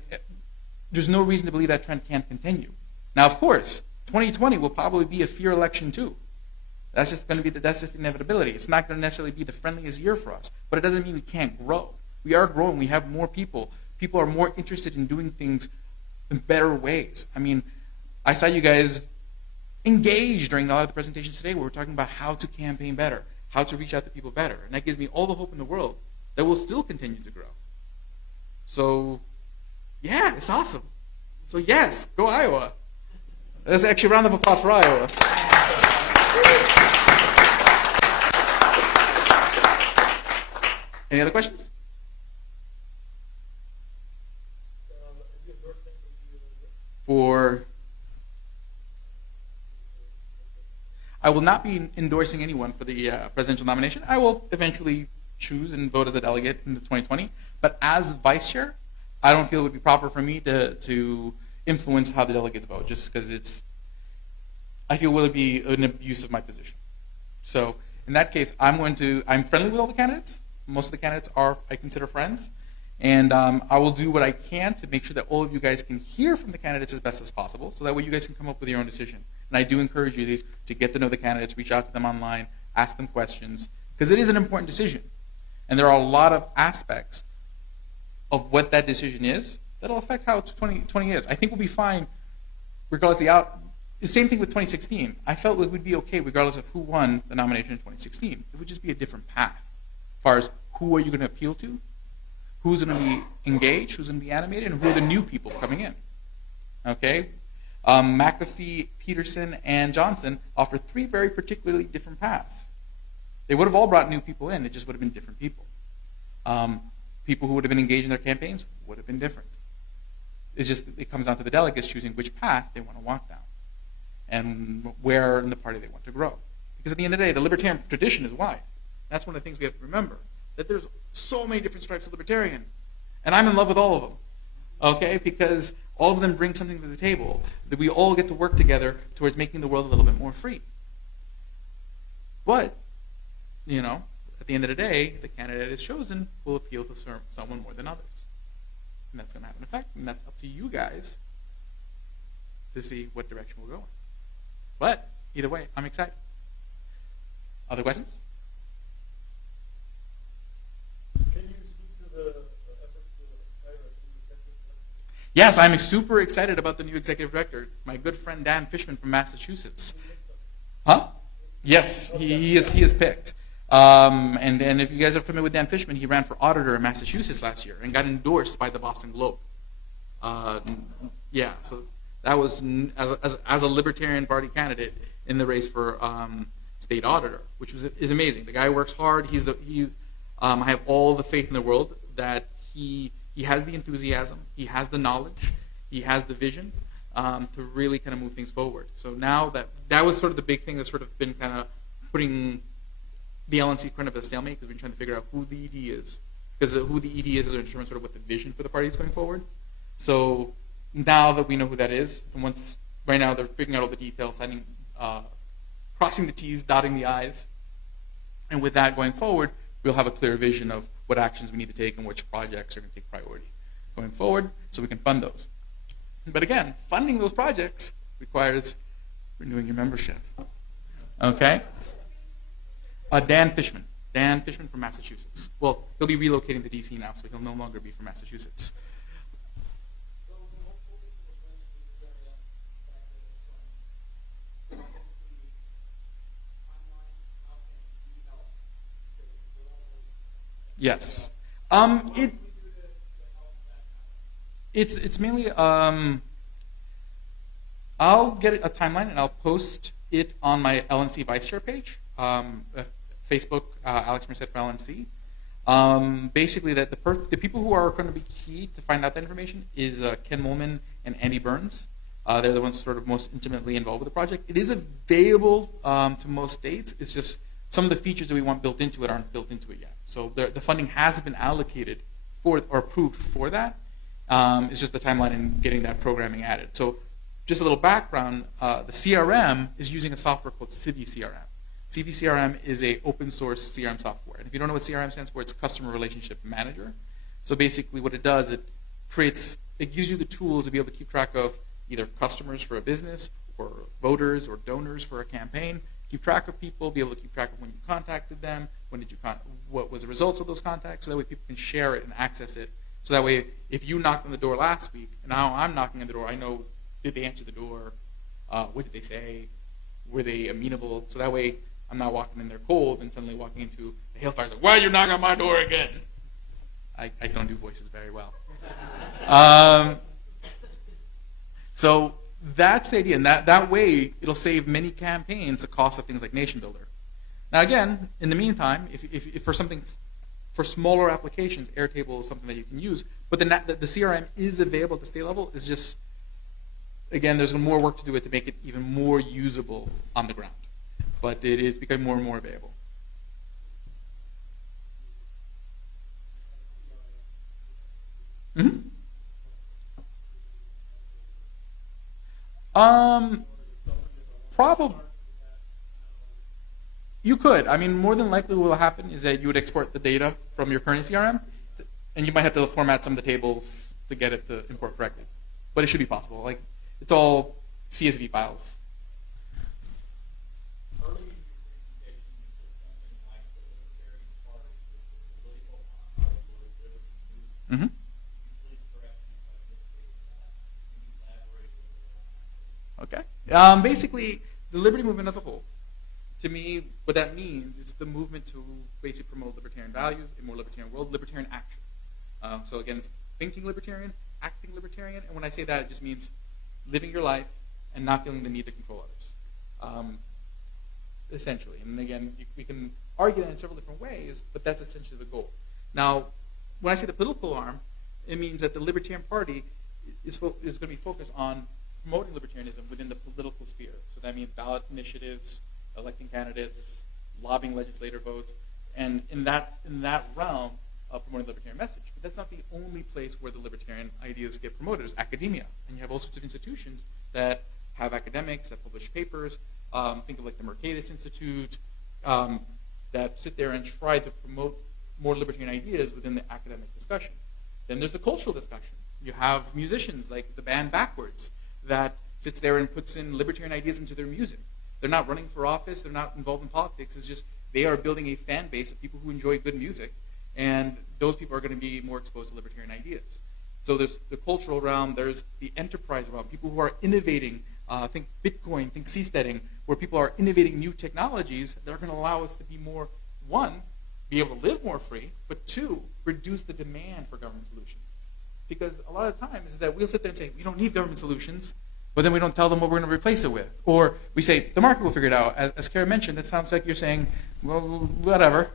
there's no reason to believe that trend can't continue. Now, of course, 2020 will probably be a fear election too. That's just going to be that's just inevitability. It's not going to necessarily be the friendliest year for us, but it doesn't mean we can't grow. We are growing. We have more people. People are more interested in doing things in better ways. I mean, I saw you guys engage during a lot of the presentations today where we're talking about how to campaign better, how to reach out to people better, and that gives me all the hope in the world that we'll still continue to grow. So, yeah, it's awesome. So yes, go Iowa. That's actually a round of applause for Iowa. Any other questions? I will not be endorsing anyone for the presidential nomination. I will eventually choose and vote as a delegate in 2020. But as vice chair, I don't feel it would be proper for me to influence how the delegates vote, just because I feel it would be an abuse of my position. So in that case, I'm friendly with all the candidates. Most of the candidates I consider friends. And I will do what I can to make sure that all of you guys can hear from the candidates as best as possible, so that way you guys can come up with your own decision. And I do encourage you to get to know the candidates, reach out to them online, ask them questions, because it is an important decision. And there are a lot of aspects of what that decision is that'll affect how 2020 is. I think we'll be fine regardless of the out. The same thing with 2016. I felt it would be okay regardless of who won the nomination in 2016. It would just be a different path as far as who are you going to appeal to, who's going to be engaged, who's going to be animated, and who are the new people coming in. Okay? McAfee, Peterson, and Johnson offer three very particularly different paths. They would have all brought new people in. It just would have been different people. People who would have been engaged in their campaigns would have been different. It comes down to the delegates choosing which path they want to walk down and where in the party they want to grow. Because at the end of the day, the libertarian tradition is wide. That's one of the things we have to remember, that there's so many different stripes of libertarian, and I'm in love with all of them, okay? Because all of them bring something to the table, that we all get to work together towards making the world a little bit more free. But, at the end of the day, the candidate is chosen will appeal to someone more than others. And that's going to have an effect, and that's up to you guys to see what direction we'll go in. But, either way, I'm excited. Other questions? Can you speak to the efforts to hire a new executive director? Yes, I'm super excited about the new executive director, my good friend Dan Fishman from Massachusetts. Huh? Yes, he is picked. And if you guys are familiar with Dan Fishman, he ran for auditor in Massachusetts last year and got endorsed by the Boston Globe. So that was as a Libertarian Party candidate in the race for state auditor, which is amazing. The guy works hard. I have all the faith in the world that he has the enthusiasm, he has the knowledge, he has the vision to really kind of move things forward. So now that was sort of the big thing that's sort of been kind of putting the LNC kind of at a stalemate, because we've been trying to figure out who the ED is. Because who the ED is going to determine sort of what the vision for the party is going forward. So now that we know who that is, and right now they're figuring out all the details, signing crossing the T's, dotting the I's. And with that going forward, we'll have a clear vision of what actions we need to take and which projects are going to take priority going forward so we can fund those. But again, funding those projects requires renewing your membership. Okay? Dan Fishman. Dan Fishman from Massachusetts. Well, he'll be relocating to D.C. now, so he'll no longer be from Massachusetts. Yes. It's mainly I'll get a timeline and I'll post it on my LNC Vice Chair page, Facebook, Alex Merced for LNC. Basically, that the people who are going to be key to find out that information is Ken Molman and Andy Burns. They're the ones sort of most intimately involved with the project. It is available to most states. It's just some of the features that we want built into it aren't built into it yet. So the funding has been allocated for or approved for that. It's just the timeline and getting that programming added. So just a little background, the CRM is using a software called Civi CRM. Civi CRM is an open source CRM software. And if you don't know what CRM stands for, it's Customer Relationship Manager. So basically what it does, it gives you the tools to be able to keep track of either customers for a business or voters or donors for a campaign, keep track of people, be able to keep track of when you contacted them, what was the results of those contacts, so that way people can share it and access it. So that way, if you knocked on the door last week, and now I'm knocking on the door, I know, did they answer the door? What did they say? Were they amenable? So that way, I'm not walking in there cold and suddenly walking into the hailfire like, why are you knocking on my door again? I don't do voices very well. So that's the idea, and that way, it'll save many campaigns the cost of things like Nation Builder. Now again, in the meantime, if for smaller applications, Airtable is something that you can use, but the CRM is available at the state level. It's just, again, there's more work to do it to make it even more usable on the ground. But it is becoming more and more available. Mm-hmm. Probably. You could. I mean, more than likely what will happen is that you would export the data from your current CRM, and you might have to format some of the tables to get it to import correctly. But it should be possible. Like, it's all CSV files. Early in your presentation, you said something like the Libertarian Party was labeled on our Liberty movement. Mm-hmm. Please correct me if I misstated that. Can you elaborate a little bit on that? Okay. Basically, the Liberty movement as a whole, to me, what that means is the movement to basically promote libertarian values, a more libertarian world, libertarian action. So again, it's thinking libertarian, acting libertarian, and when I say that, it just means living your life and not feeling the need to control others, essentially. And again, we can argue that in several different ways, but that's essentially the goal. Now, when I say the political arm, it means that the Libertarian Party is going to be focused on promoting libertarianism within the political sphere. So that means ballot initiatives, electing candidates, lobbying legislator votes, and in that realm of promoting the libertarian message. But that's not the only place where the libertarian ideas get promoted. There's academia, and you have all sorts of institutions that have academics that publish papers. Think of like the Merced Institute that sit there and try to promote more libertarian ideas within the academic discussion. Then there's the cultural discussion. You have musicians like the band Backwards that sits there and puts in libertarian ideas into their music. They're not running for office. They're not involved in politics. It's just they are building a fan base of people who enjoy good music, and those people are going to be more exposed to libertarian ideas. So there's the cultural realm. There's the enterprise realm. People who are innovating. Think Bitcoin, think seasteading, where people are innovating new technologies that are going to allow us to be more, one, be able to live more free, but two, reduce the demand for government solutions. Because a lot of times is that we'll sit there and say, we don't need government solutions, but then we don't tell them what we're going to replace it with. Or we say, the market will figure it out. As Kara mentioned, it sounds like you're saying, well, whatever.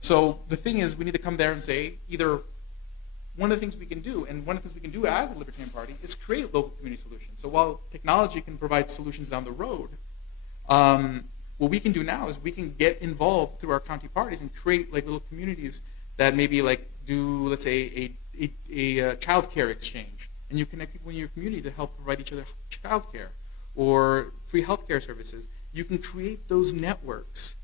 So the thing is, we need to come there and say, either one of the things we can do, and one of the things we can do as a Libertarian Party, is create local community solutions. So while technology can provide solutions down the road, what we can do now is we can get involved through our county parties and create like little communities that maybe like do, let's say, a child care exchange. And you connect people in your community to help provide each other child care or free healthcare services. you can create those networks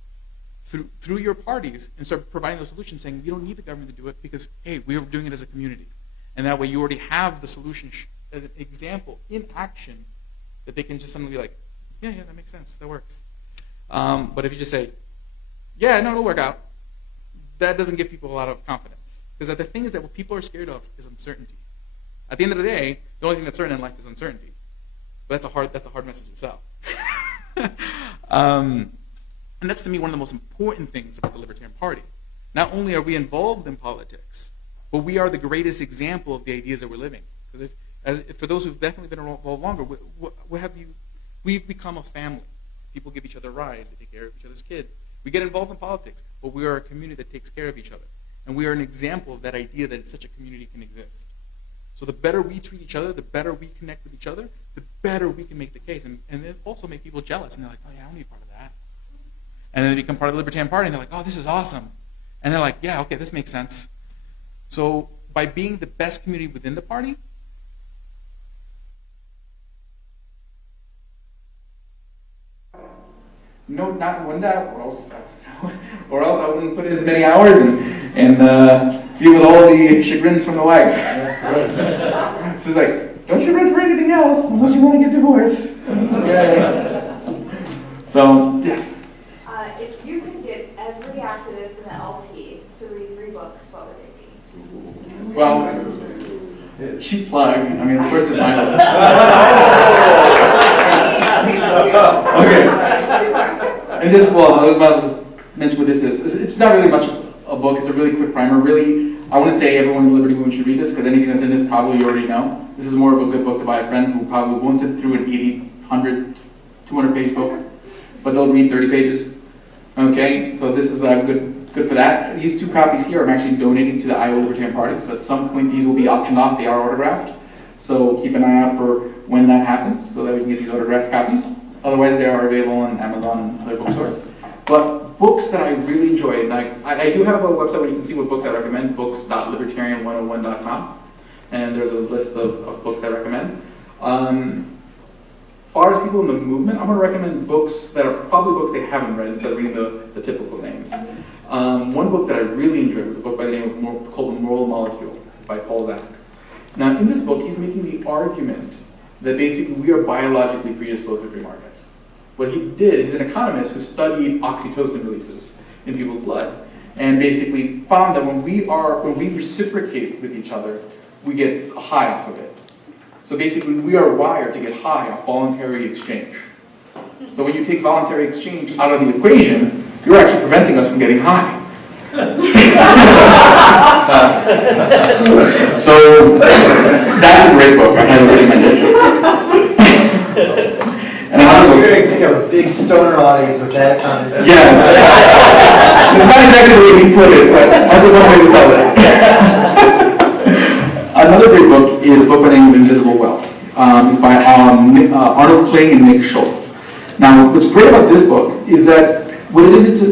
through your parties and start providing those solutions, saying you don't need the government to do it because, hey, we're doing it as a community. And that way you already have the solution as an example in action that they can just suddenly be like, yeah, that makes sense, that works. But if you just say, yeah, no, it'll work out, that doesn't give people a lot of confidence. Because the thing is that what people are scared of is uncertainty. At the end of the day, the only thing that's certain in life is uncertainty. But that's a hard message to sell. And that's, to me, one of the most important things about the Libertarian Party. Not only are we involved in politics, but we are the greatest example of the ideas that we're living. Because for those who've definitely been involved longer, we've become a family. People give each other rides, they take care of each other's kids. We get involved in politics, but we are a community that takes care of each other. And we are an example of that idea that such a community can exist. So the better we treat each other, the better we connect with each other, the better we can make the case. And it also makes people jealous. And they're like, oh yeah, I want to be part of that. And then they become part of the Libertarian Party, and they're like, oh, this is awesome. And they're like, yeah, okay, this makes sense. So by being the best community within the party, no, not one that, or else I wouldn't put in as many hours and deal with all the chagrins from the wife. So it's like, don't you run for anything else unless you want to get divorced. Okay. So, yes. If you could get every activist in the LP to read 3 books, what would they be? Well, cheap plug. I mean, the first is mine. Okay. And this, I'll just mention what this is. It's not really much a book. It's a really quick primer. Really, I wouldn't say everyone in the Liberty Movement should read this, because anything that's in this probably you already know. This is more of a good book to buy a friend who probably won't sit through an 80, 100, 200-page book, but they'll read 30 pages. Okay, so this is good for that. These 2 copies here I'm actually donating to the Iowa Libertarian Party, so at some point these will be auctioned off. They are autographed, so keep an eye out for when that happens, so that we can get these autographed copies. Otherwise, they are available on Amazon and other bookstores. But books that I really enjoy, and I do have a website where you can see what books I recommend, books.libertarian101.com, and there's a list of books I recommend. As far as people in the movement, I'm going to recommend books that are probably books they haven't read instead of reading the typical names. One book that I really enjoyed was a book by the name of called The Moral Molecule by Paul Zak. Now, in this book, he's making the argument that basically we are biologically predisposed to free markets. What he did, he's an economist who studied oxytocin releases in people's blood, and basically found that when we reciprocate with each other, we get a high off of it. So basically, we are wired to get high off voluntary exchange. So when you take voluntary exchange out of the equation, you're actually preventing us from getting high. So that's a great book. I highly recommend it. And another book. Think of a big stoner audience with that kind of. Yes. Not exactly the way he put it, but that's a one way to tell it. Another great book is a book by the name of Invisible Wealth. It's by Arnold Kling and Nick Schultz. Now, what's great about this book is that what it is,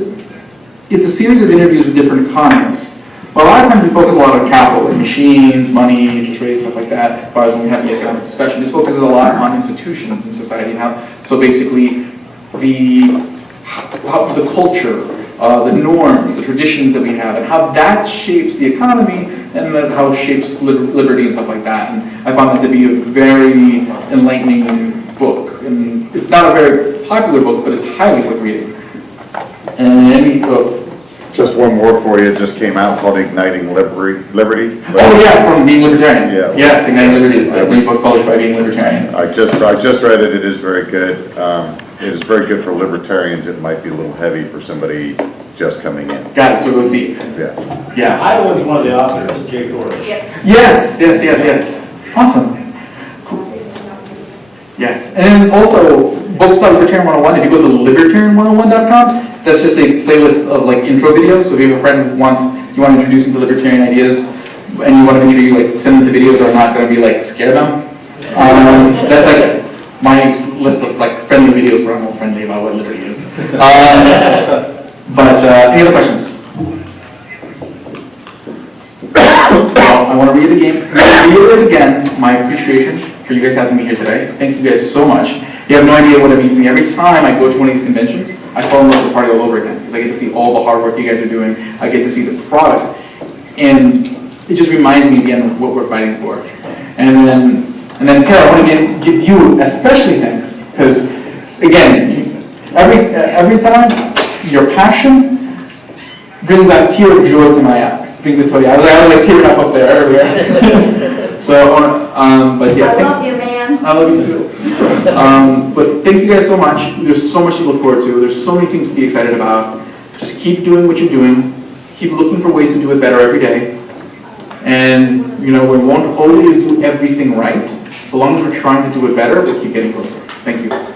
it's a series of interviews with different economists. But a lot of times we focus a lot on capital, like machines, money, interest rates, stuff like that, as far as when we have the economic discussion. This focuses a lot on institutions in society and how, so basically the culture, the norms, the traditions that we have, and how that shapes the economy, and then how it shapes liberty and stuff like that. And I found that to be a very enlightening book. And it's not a very popular book, but it's highly worth reading. And just one more for you. It just came out called Igniting Liberty. Oh yeah, from Being Libertarian. Yeah. Yes, Igniting Liberty is a great book published by Being Libertarian. I just read it. It is very good. It is very good for libertarians. It might be a little heavy for somebody just coming in. Got it. So it goes deep. Yeah. Yes. I was one of the authors, Jay Forrest. Yep. Yes. Awesome. Cool. Yes. And also, books.libertarian 101, if you go to libertarian101.com, that's just a playlist of like intro videos. So if you have a friend who you want to introduce him to libertarian ideas, and you want to make sure you like send them to videos that are not going to be like scare them, that's like my list of like friendly videos where I'm all friendly about what liberty is. But any other questions? Well, I want to reiterate again my appreciation for you guys having me here today. Thank you guys so much. You have no idea what it means to me. Every time I go to one of these conventions, I fall in love with the party all over again because I get to see all the hard work you guys are doing. I get to see the product, and it just reminds me again of what we're fighting for. And then Tara, I want to give you especially thanks because again, every time your passion brings that tear of joy to my eye. Brings it to you. I was like tearing up there earlier. So, but yeah. I love you, man. I love you too. But thank you guys so much. There's so much to look forward to. There's so many things to be excited about. Just keep doing what you're doing. Keep looking for ways to do it better every day. And we won't always do everything right. As long as we're trying to do it better, we'll keep getting closer. Thank you.